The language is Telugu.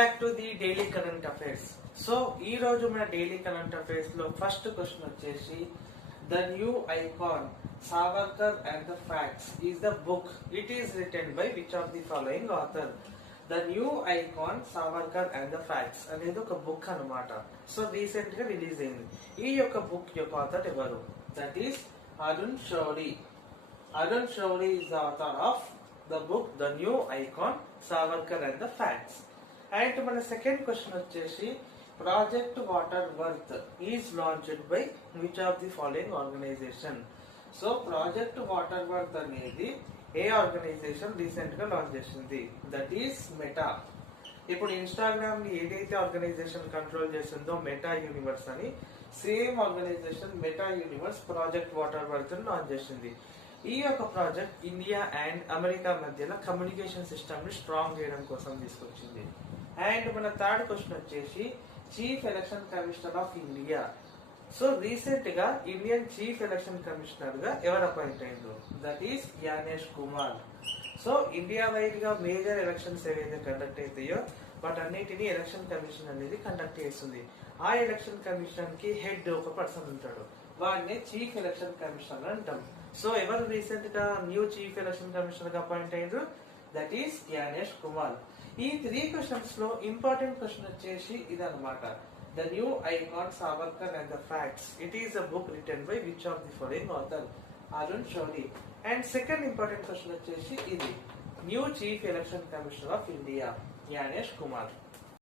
Back to the daily current affairs. So ఈ రోజు మన డైలీ కరెంట్ అఫైర్స్ లో ఫస్ట్ క్వశ్చన్ వచ్చేసి the new icon Savarkar and the facts is the book it is written by which of the following author. The new icon Savarkar and the facts అనేది ఒక బుక్ అన్నమాట. సో రీసెంట్ గా రిలీజ్ అయింది. ఈ యొక్క బుక్ యొక్క ఆథర్ ఎవరు? That is Arun Shouri. Arun Shouri is the author of the book The New Icon Savarkar and the Facts. And మన సెకండ్ క్వశ్చన్ వచ్చేసి project water worth is launched by which of the following organisation. So project water worth అనేది ఏ ఆర్గనైజేషన్ రీసెంట్ గా లాంచ్ చేసింది? That is Meta. ఇప్పుడు ఇన్స్టాగ్రామ్ ని ఏదైతే ఆర్గనైజేషన్ కంట్రోల్ చేసిందో మెటా యూనివర్స్ అని, same organisation Meta universe project water worth launch చేసింది. ఈ యొక్క ప్రాజెక్ట్ ఇండియా అండ్ అమెరికా మధ్యలో కమ్యూనికేషన్ సిస్టమ్ ని స్ట్రాంగ్ చేయడం కోసం తీసుకొచ్చింది. అండ్ మన థర్డ్ క్వశ్చన్ వచ్చేసి chief election commissioner of India. So recent గా ఇండియన్ చీఫ్ ఎలక్షన్ కమిషనర్ గా ఎవరు అపాయింట్ అయ్యారు? That is Gyanesh Kumar. So India wide గా మేజర్ ఎలక్షన్స్ ఏవైతే కండక్ట్ అవుతాయో వాటన్నిటిని ఎలక్షన్ కమిషన్ అనేది కండక్ట్ చేస్తుంది. ఆ ఎలక్షన్ కమిషన్ కి హెడ్ ఒక పర్సన్ ఉంటాడు, వాడిని చీఫ్ ఎలక్షన్ కమిషనర్ అంటాం. సో ఎవరు రీసెంట్ గా న్యూ చీఫ్ ఎలక్షన్ కమిషనర్ గా అపాయింట్ అయ్యారు? That is Gyanesh Kumar. ఈ 3 క్వశ్చన్స్ లో ఇంపార్టెంట్ క్వశ్చన్ వచ్చేసి ఇదన్నమాట. The new icon Savarkar and the facts it is a book written by which of the following author? Arun Shourie. And second important question వచ్చేసి ఇది new chief election commissioner of India Gyanesh Kumar.